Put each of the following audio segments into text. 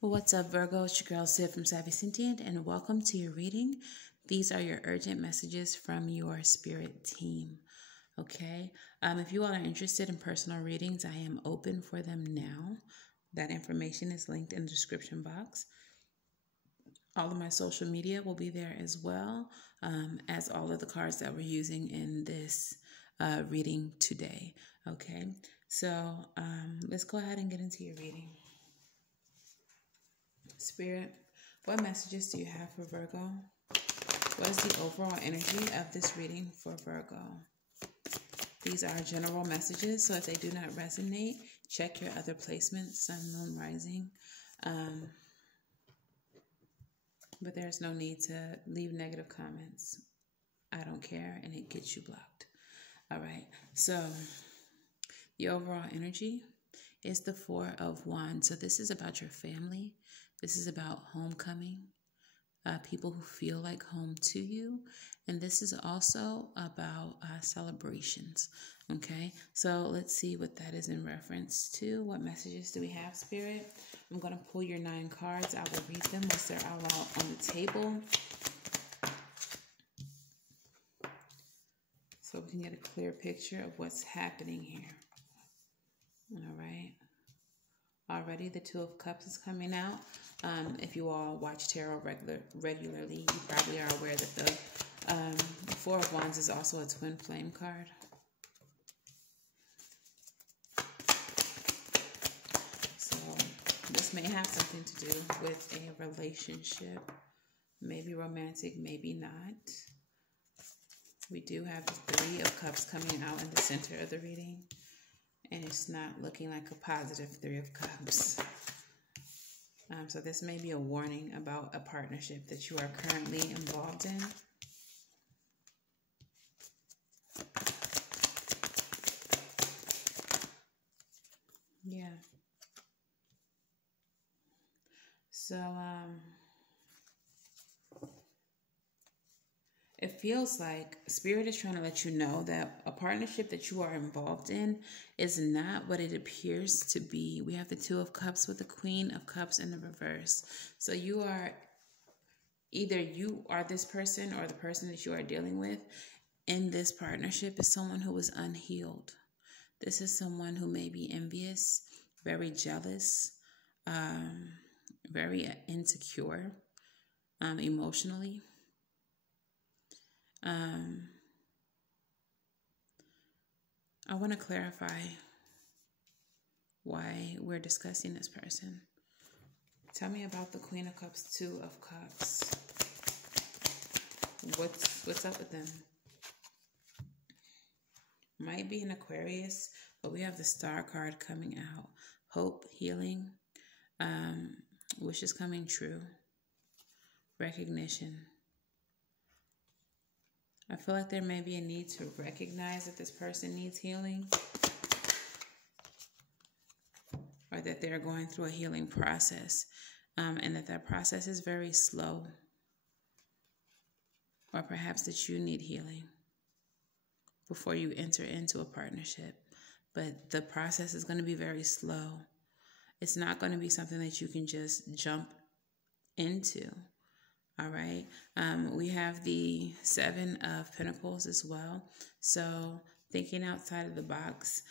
What's up, Virgo? It's your girl Sid from Savy, Sentient, and welcome to your reading. These are your urgent messages from your spirit team. Okay? If you all are interested in personal readings, I am open for them now. That information is linked in the description box. All of my social media will be there as well, as all of the cards that we're using in this reading today. Okay? So let's go ahead and get into your reading. Spirit, what messages do you have for Virgo? What is the overall energy of this reading for Virgo? These are general messages, so if they do not resonate, check your other placements, Sun, Moon, Rising. But there's no need to leave negative comments. I don't care, and it gets you blocked. All right, so the overall energy is the Four of Wands. So this is about your family. This is about homecoming, people who feel like home to you. And this is also about celebrations, okay? So let's see what that is in reference to. What messages do we have, Spirit? I'm going to pull your 9 cards. I will read them once they're all out on the table, so we can get a clear picture of what's happening here. All right. Already the Two of Cups is coming out. If you all watch tarot regularly, you probably are aware that the Four of Wands is also a twin flame card. So this may have something to do with a relationship, maybe romantic, maybe not. We do have the Three of Cups coming out in the center of the reading, and it's not looking like a positive Three of Cups. So this may be a warning about a partnership that you are currently involved in. Yeah. So, it feels like Spirit is trying to let you know that a partnership that you are involved in is not what it appears to be. We have the Two of Cups with the Queen of Cups in the reverse. So you are, either you are this person, or the person that you are dealing with in this partnership is someone who is unhealed. This is someone who may be envious, very jealous, very insecure emotionally. I want to clarify why we're discussing this person. Tell me about the Queen of Cups, Two of Cups. What's up with them? Might be an Aquarius, but we have the Star card coming out. Hope, healing, wishes coming true, recognition. I feel like there may be a need to recognize that this person needs healing, or that they're going through a healing process, and that process is very slow, or perhaps that you need healing before you enter into a partnership. But the process is going to be very slow. It's not going to be something that you can just jump into. All right. We have the Seven of Pentacles as well. So thinking outside of the box,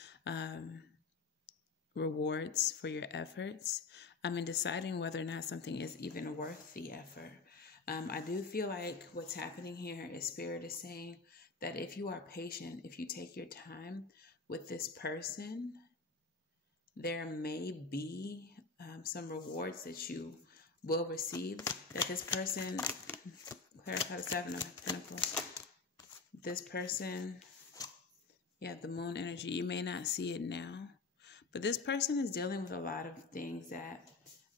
rewards for your efforts, and deciding whether or not something is even worth the effort. I do feel like what's happening here is Spirit is saying that if you are patient, if you take your time with this person, there may be some rewards that you will receive. That this person, clarify the Seven of Pentacles, this person, the Moon energy, you may not see it now, but this person is dealing with a lot of things that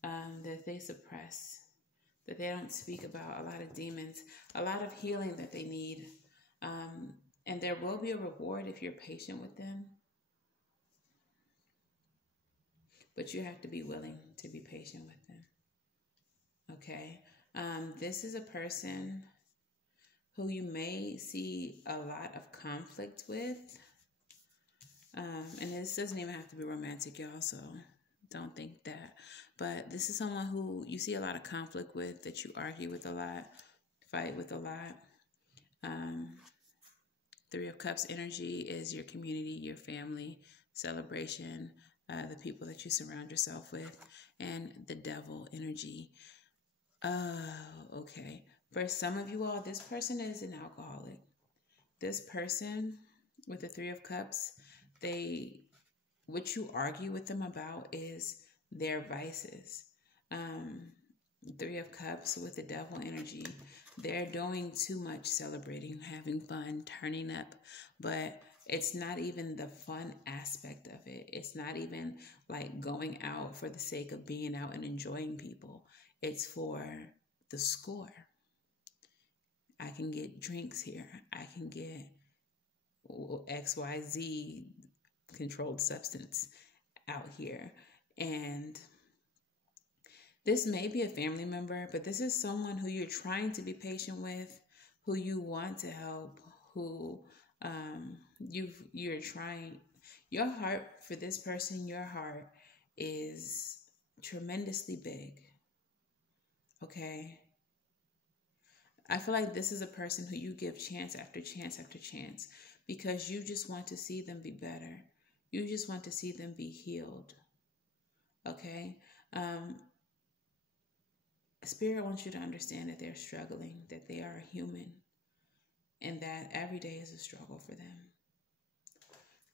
that they suppress, that they don't speak about, a lot of demons, a lot of healing that they need, and there will be a reward if you're patient with them, but you have to be willing to be patient with them. Okay, this is a person who you may see a lot of conflict with, and this doesn't even have to be romantic, y'all, so don't think that. But this is someone who you see a lot of conflict with, that you argue with a lot, fight with a lot. Three of Cups energy is your community, your family, celebration, the people that you surround yourself with, and the Devil energy. Okay. For some of you all, this person is an alcoholic. This person with the Three of Cups, what you argue with them about is their vices. Three of Cups with the Devil energy, they're doing too much celebrating, having fun, turning up, but it's not even the fun aspect of it. It's not even like going out for the sake of being out and enjoying people. It's for the score. I can get drinks here. I can get XYZ controlled substance out here. And this may be a family member, but this is someone who you're trying to be patient with, who you want to help, who you're trying. Your heart for this person, your heart is tremendously big. Okay? I feel like this is a person who you give chance after chance after chance because you just want to see them be better. You just want to see them be healed. Okay? Spirit wants you to understand that they're struggling, that they are a human, and that every day is a struggle for them.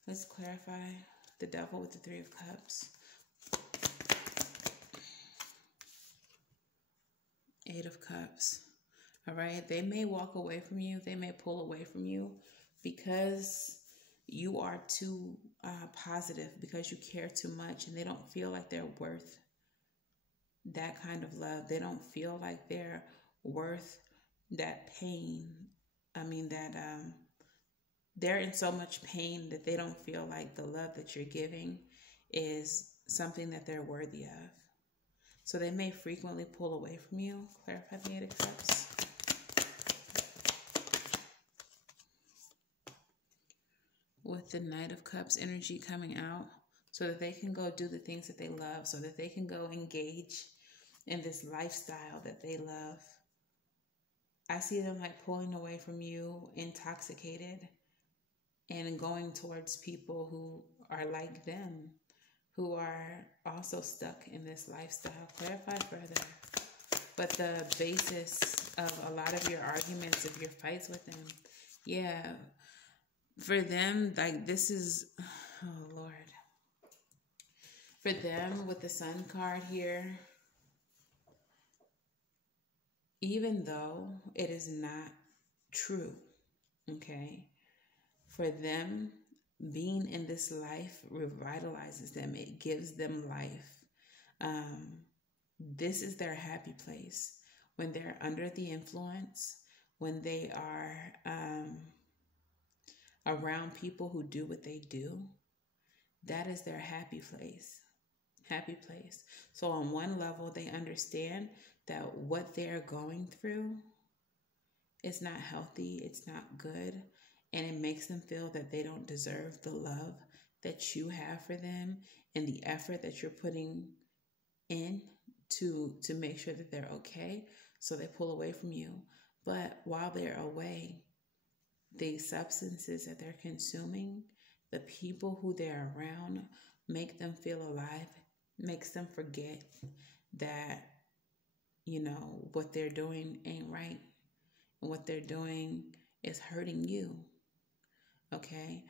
Let's clarify the Devil with the Three of Cups. Eight of Cups. All right. They may walk away from you. They may pull away from you because you are too positive, because you care too much, and they don't feel like they're worth that kind of love. They don't feel like they're worth that pain. I mean, they're in so much pain that they don't feel like the love that you're giving is something that they're worthy of. So they may frequently pull away from you. Clarify the Eight of Cups. With the Knight of Cups energy coming out, so that they can go do the things that they love, so that they can go engage in this lifestyle that they love. I see them like pulling away from you, intoxicated, and going towards people who are like them, who are also stuck in this lifestyle. Clarify further. But the basis of a lot of your arguments, of your fights with them, yeah, for them, like this is, oh Lord. For them, with the Sun card here, even though it is not true, okay, for them, being in this life revitalizes them. It gives them life. This is their happy place. When they're under the influence, when they are around people who do what they do, that is their happy place. Happy place. So on one level, they understand that what they're going through is not healthy, it's not good, and it makes them feel that they don't deserve the love that you have for them and the effort that you're putting in to make sure that they're okay. So they pull away from you. But while they're away, the substances that they're consuming, the people who they're around, make them feel alive, makes them forget that, you know, what they're doing ain't right. And what they're doing is hurting you. Okay?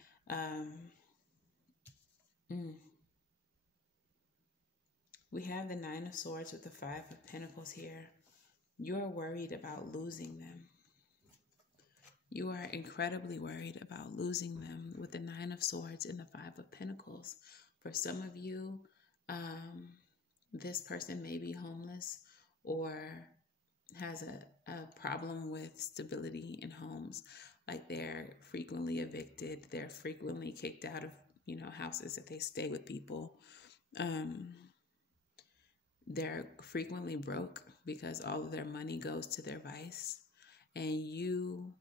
We have the Nine of Swords with the Five of Pentacles here. You're worried about losing them. You are incredibly worried about losing them with the Nine of Swords and the Five of Pentacles. For some of you, this person may be homeless or has a problem with stability in homes. Like they're frequently evicted. They're frequently kicked out of, you know, houses that they stay with people. They're frequently broke because all of their money goes to their vice. And you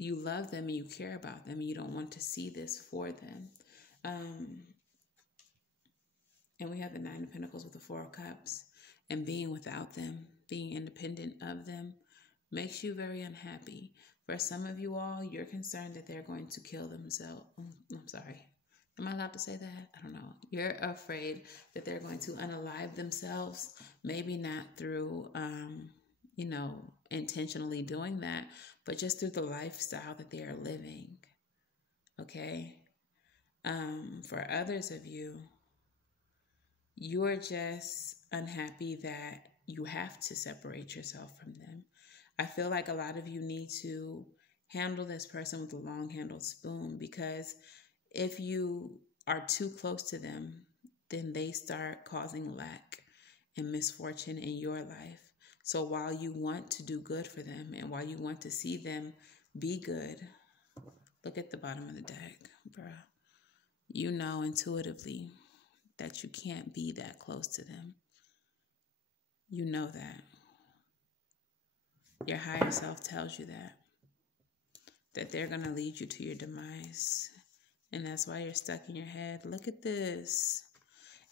love them and you care about them and you don't want to see this for them. And we have the Nine of Pentacles with the Four of Cups. And being without them, being independent of them, makes you very unhappy. For some of you all, you're concerned that they're going to kill themselves. I'm sorry. Am I allowed to say that? I don't know. You're afraid that they're going to unalive themselves. Maybe not through, intentionally doing that, but just through the lifestyle that they are living. Okay? For others of you, you're just unhappy that you have to separate yourself from them. I feel like a lot of you need to handle this person with a long-handled spoon, because if you are too close to them, then they start causing lack and misfortune in your life. So while you want to do good for them and while you want to see them be good, look at the bottom of the deck, bruh. You know intuitively that you can't be that close to them. You know that. Your higher self tells you that they're going to lead you to your demise. And that's why you're stuck in your head. Look at this.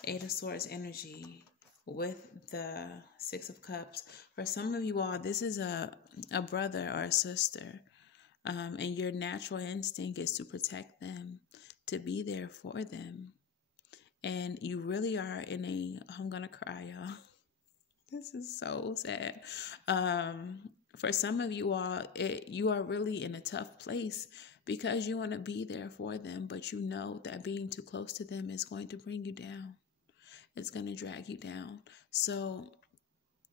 Eight of Swords energy with the Six of Cups. For some of you all, this is a brother or a sister. And your natural instinct is to protect them, to be there for them. And you really are in I'm going to cry, y'all. This is so sad. For some of you all, you are really in a tough place because you want to be there for them, but you know that being too close to them is going to bring you down. It's going to drag you down. So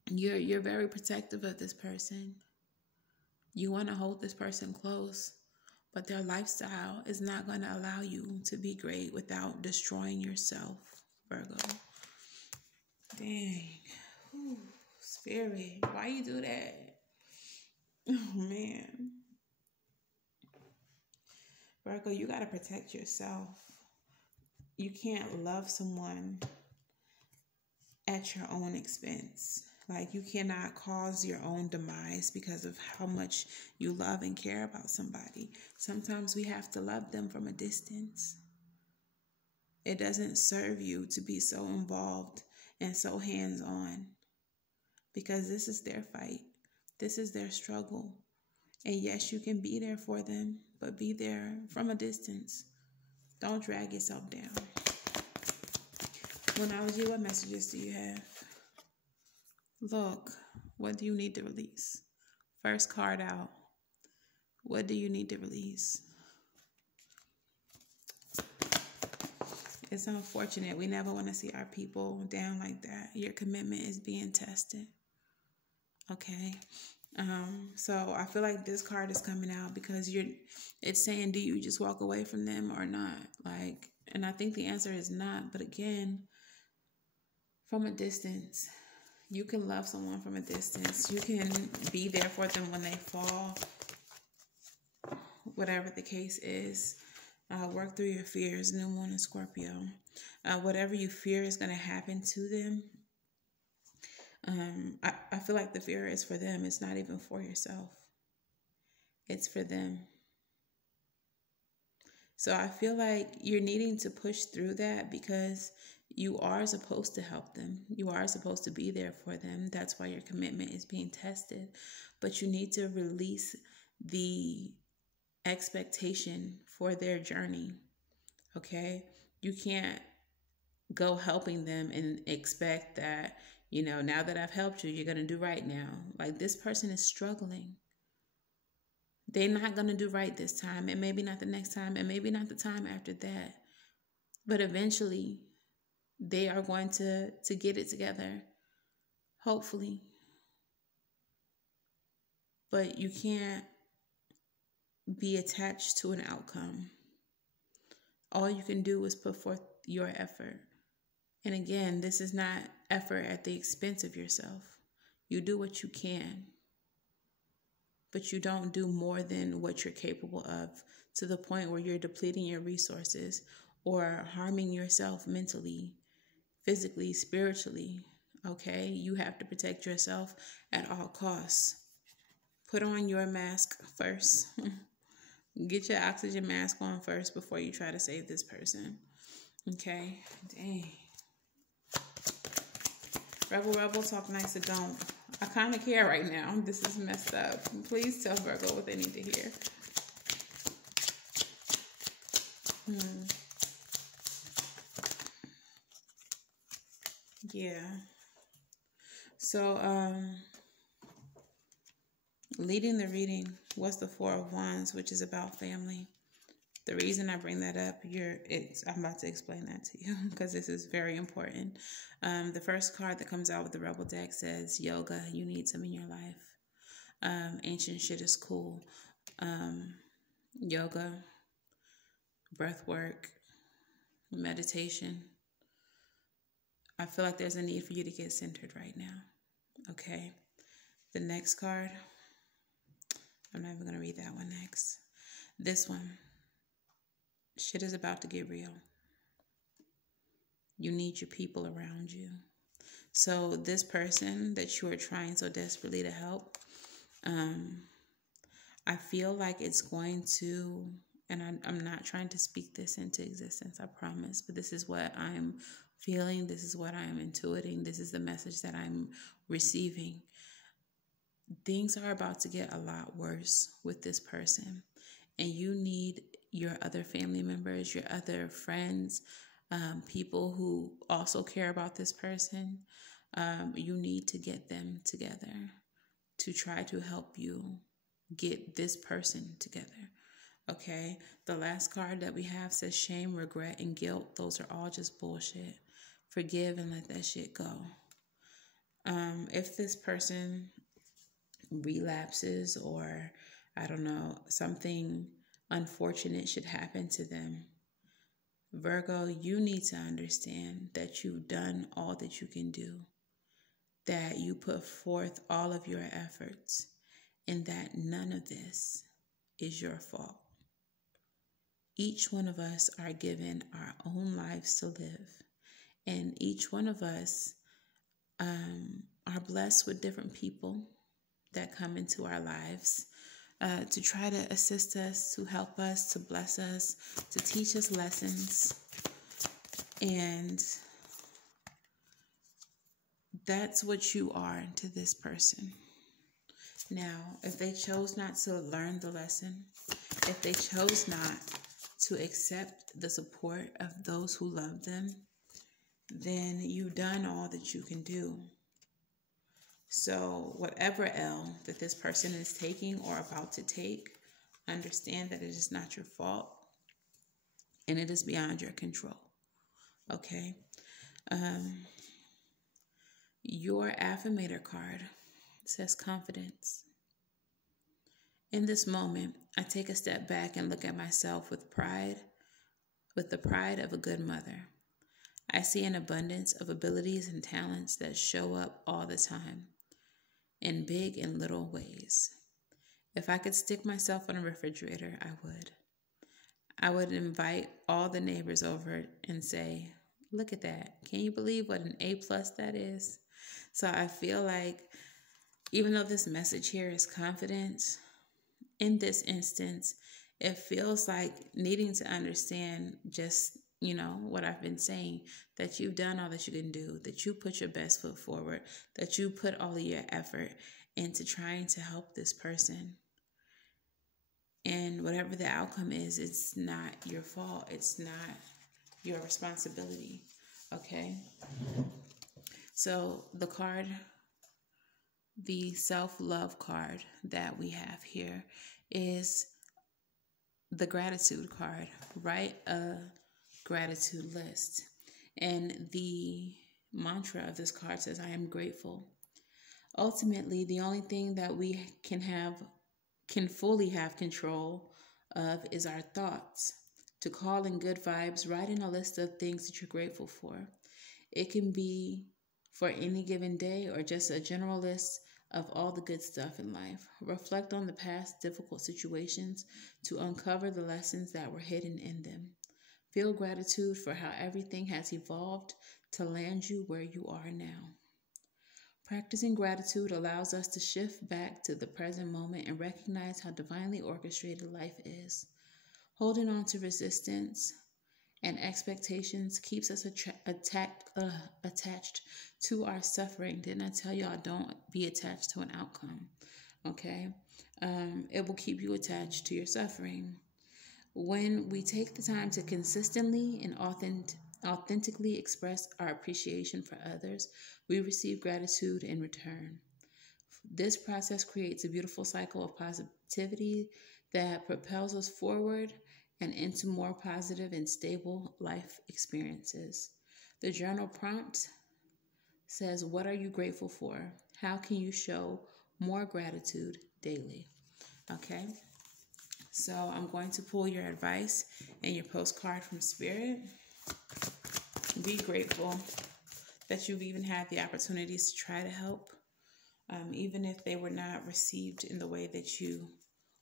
you're very protective of this person. You want to hold this person close, but their lifestyle is not going to allow you to be great without destroying yourself, Virgo. Dang. Whew. Spirit, why you do that? Oh, man. Virgo, you got to protect yourself. You can't love someone at your own expense. Like, you cannot cause your own demise because of how much you love and care about somebody. Sometimes we have to love them from a distance. It doesn't serve you to be so involved and so hands-on, because this is their fight. This is their struggle. And yes, you can be there for them, but be there from a distance. Don't drag yourself down. When I was you, what messages do you have? Look, what do you need to release? First card out. What do you need to release? It's unfortunate. We never want to see our people down like that. Your commitment is being tested. Okay. So I feel like this card is coming out because it's saying, do you just walk away from them or not? Like, and I think the answer is not. But again, from a distance, you can love someone from a distance. You can be there for them when they fall. Whatever the case is, work through your fears. New Moon in Scorpio. Whatever you fear is going to happen to them. I feel like the fear is for them. It's not even for yourself. It's for them. So I feel like you're needing to push through that because you are supposed to help them. You are supposed to be there for them. That's why your commitment is being tested. But you need to release the expectation for their journey. Okay? You can't go helping them and expect that, now that I've helped you, you're going to do right now. Like, this person is struggling. They're not going to do right this time, and maybe not the next time, and maybe not the time after that. But eventually, they are going to get it together, hopefully. But you can't be attached to an outcome. All you can do is put forth your effort. And again, this is not effort at the expense of yourself. You do what you can, but you don't do more than what you're capable of, to the point where you're depleting your resources or harming yourself mentally, physically, spiritually. Okay? You have to protect yourself at all costs. Put on your mask first. Get your oxygen mask on first before you try to save this person. Okay? Dang. Rebel, talk nice or don't. I kind of care right now. This is messed up. Please tell Virgo what they need to hear. Yeah. So, leading the reading was the Four of Wands, which is about family. The reason I bring that up, I'm about to explain that to you because this is very important. The first card that comes out with the Rebel deck says, yoga, you need some in your life. Ancient shit is cool. Yoga, breath work, meditation. I feel like there's a need for you to get centered right now. Okay. The next card, I'm not even going to read that one next. This one, shit is about to get real. You need your people around you. So this person that you are trying so desperately to help, I feel like it's going to, and I'm not trying to speak this into existence, I promise, but this is what I'm feeling. This is what I'm intuiting. This is the message that I'm receiving. Things are about to get a lot worse with this person, and you need your other family members, your other friends, people who also care about this person. You need to get them together to try to help you get this person together. Okay, the last card that we have says shame, regret, and guilt. Those are all just bullshit. Forgive and let that shit go. If this person relapses or, I don't know, something unfortunate should happen to them, Virgo, you need to understand that you've done all that you can do, that you put forth all of your efforts, and that none of this is your fault. Each one of us are given our own lives to live, and each one of us are blessed with different people that come into our lives to try to assist us, to help us, to bless us, to teach us lessons. And that's what you are to this person. Now, if they chose not to learn the lesson, if they chose not to accept the support of those who love them, then you've done all that you can do. So whatever L that this person is taking or about to take, understand that it is not your fault and it is beyond your control. Okay? Your affirmator card says confidence. In this moment, I take a step back and look at myself with pride, with the pride of a good mother. I see an abundance of abilities and talents that show up all the time, in big and little ways. If I could stick myself on a refrigerator, I would. I would invite all the neighbors over and say, look at that. Can you believe what an A+ that is? So I feel like even though this message here is confidence, in this instance, it feels like needing to understand just, what I've been saying, that you've done all that you can do, that you put your best foot forward, that you put all of your effort into trying to help this person. And whatever the outcome is, it's not your fault. It's not your responsibility. Okay? So the card, the self-love card that we have here is the gratitude card. Write a gratitude list. And the mantra of this card says, I am grateful. Ultimately, the only thing that we can fully have control of is our thoughts. To call in good vibes, write in a list of things that you're grateful for. It can be for any given day or just a general list of all the good stuff in life. Reflect on the past difficult situations to uncover the lessons that were hidden in them. Feel gratitude for how everything has evolved to land you where you are now. Practicing gratitude allows us to shift back to the present moment and recognize how divinely orchestrated life is. Holding on to resistance And expectations keeps us attached to our suffering. Didn't I tell y'all don't be attached to an outcome? Okay? It will keep you attached to your suffering. When we take the time to consistently and authentically express our appreciation for others, we receive gratitude in return. This process creates a beautiful cycle of positivity that propels us forward and into more positive and stable life experiences. The journal prompt says, what are you grateful for? How can you show more gratitude daily? Okay, so I'm going to pull your advice and your postcard from Spirit. Be grateful that you've even had the opportunities to try to help, even if they were not received in the way that you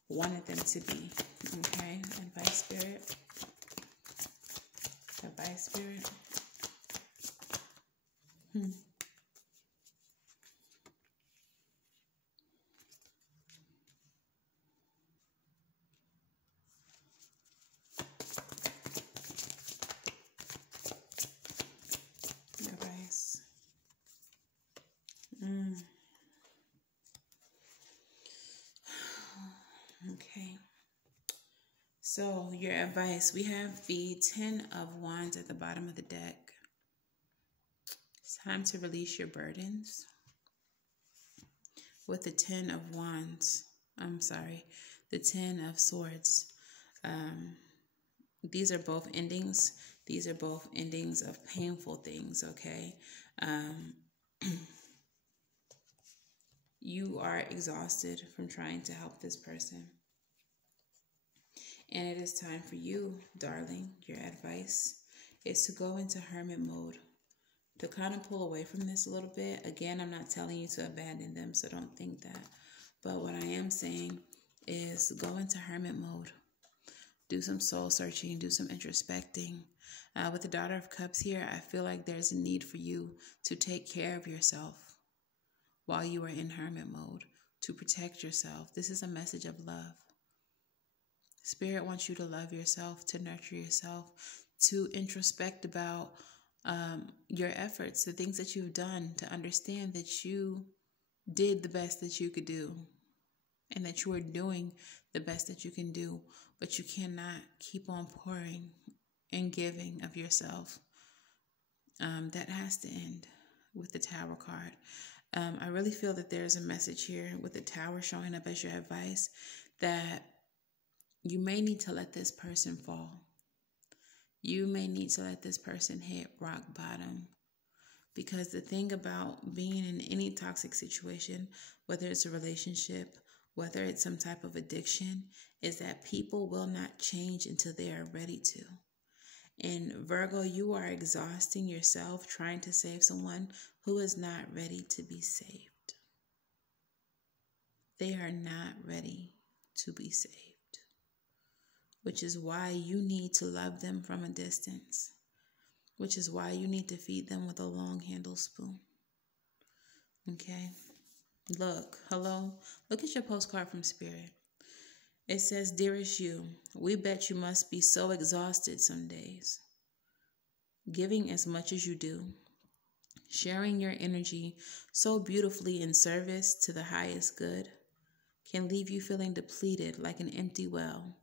wanted them to be. Okay, advice, Spirit. Advice, Spirit. Advice. Okay. So your advice, we have the 10 of Wands at the bottom of the deck. It's time to release your burdens. With the 10 of Wands, the 10 of Swords. These are both endings. These are both endings of painful things, okay? You are exhausted from trying to help this person. And it is time for you, darling. Your advice is to go into hermit mode, to kind of pull away from this a little bit. Again, I'm not telling you to abandon them, so don't think that. But what I am saying is go into hermit mode. Do some soul searching, do some introspecting. With the Daughter of Cups here, I feel like there's a need for you to take care of yourself while you are in hermit mode, to protect yourself. This is a message of love. Spirit wants you to love yourself, to nurture yourself, to introspect about your efforts, the things that you've done, to understand that you did the best that you could do and that you are doing the best that you can do, but you cannot keep on pouring and giving of yourself. That has to end with the Tower card. I really feel that there's a message here with the Tower showing up as your advice that you may need to let this person fall. You may need to let this person hit rock bottom. Because the thing about being in any toxic situation, whether it's a relationship, whether it's some type of addiction, is that people will not change until they are ready to. And Virgo, you are exhausting yourself trying to save someone who is not ready to be saved. They are not ready to be saved, which is why you need to love them from a distance, which is why you need to feed them with a long handle spoon. Okay? Look at your postcard from Spirit. It says, dearest you, we bet you must be so exhausted some days. Giving as much as you do, sharing your energy so beautifully in service to the highest good, can leave you feeling depleted like an empty well.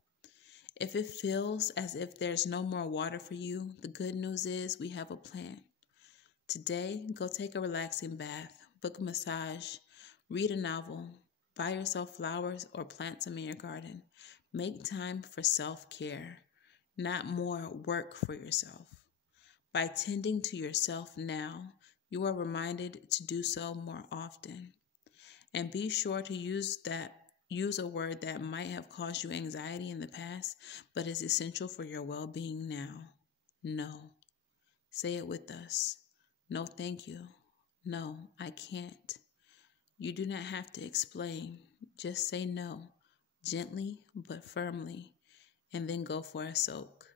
If it feels as if there's no more water for you, the good news is we have a plan. Today, go take a relaxing bath, book a massage, read a novel, buy yourself flowers or plant some in your garden. Make time for self-care, not more work for yourself. By tending to yourself now, you are reminded to do so more often. And be sure to use a word that might have caused you anxiety in the past, but is essential for your well-being now. No. Say it with us. No, thank you. No, I can't. You do not have to explain. Just say no, gently but firmly, and then go for a soak.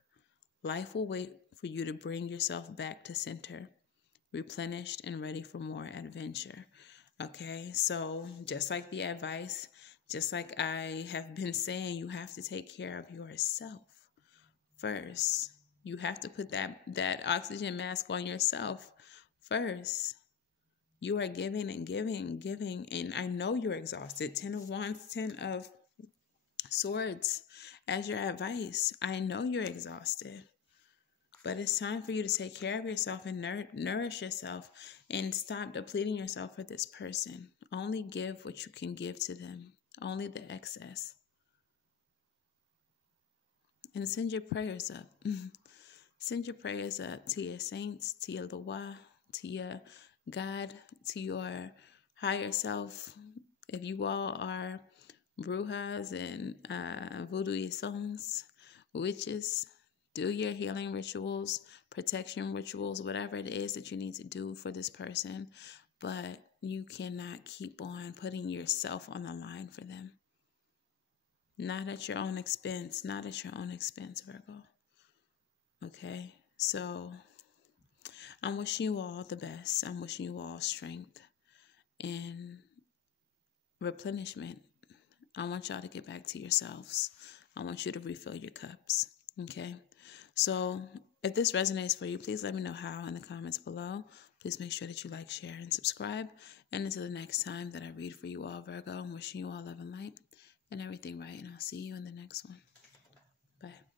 Life will wait for you to bring yourself back to center, replenished and ready for more adventure. Okay, so just like the advice, just like I have been saying, you have to take care of yourself first. You have to put that oxygen mask on yourself first. You are giving and giving and giving, and I know you're exhausted. 10 of Wands, 10 of Swords as your advice. I know you're exhausted, but it's time for you to take care of yourself and nourish yourself and stop depleting yourself for this person. Only give what you can give to them, only the excess. And send your prayers up. Send your prayers up to your saints, to your Loa, to your God, to your higher self. If you all are brujas and voodooisons, witches, do your healing rituals, protection rituals, whatever it is that you need to do for this person. But you cannot keep on putting yourself on the line for them. Not at your own expense. Not at your own expense, Virgo. Okay? So I'm wishing you all the best. I'm wishing you all strength and replenishment. I want y'all to get back to yourselves. I want you to refill your cups. Okay? So if this resonates for you, please let me know how in the comments below. Please make sure that you like, share, and subscribe. And until the next time that I read for you all, Virgo, I'm wishing you all love and light and everything right. And I'll see you in the next one. Bye.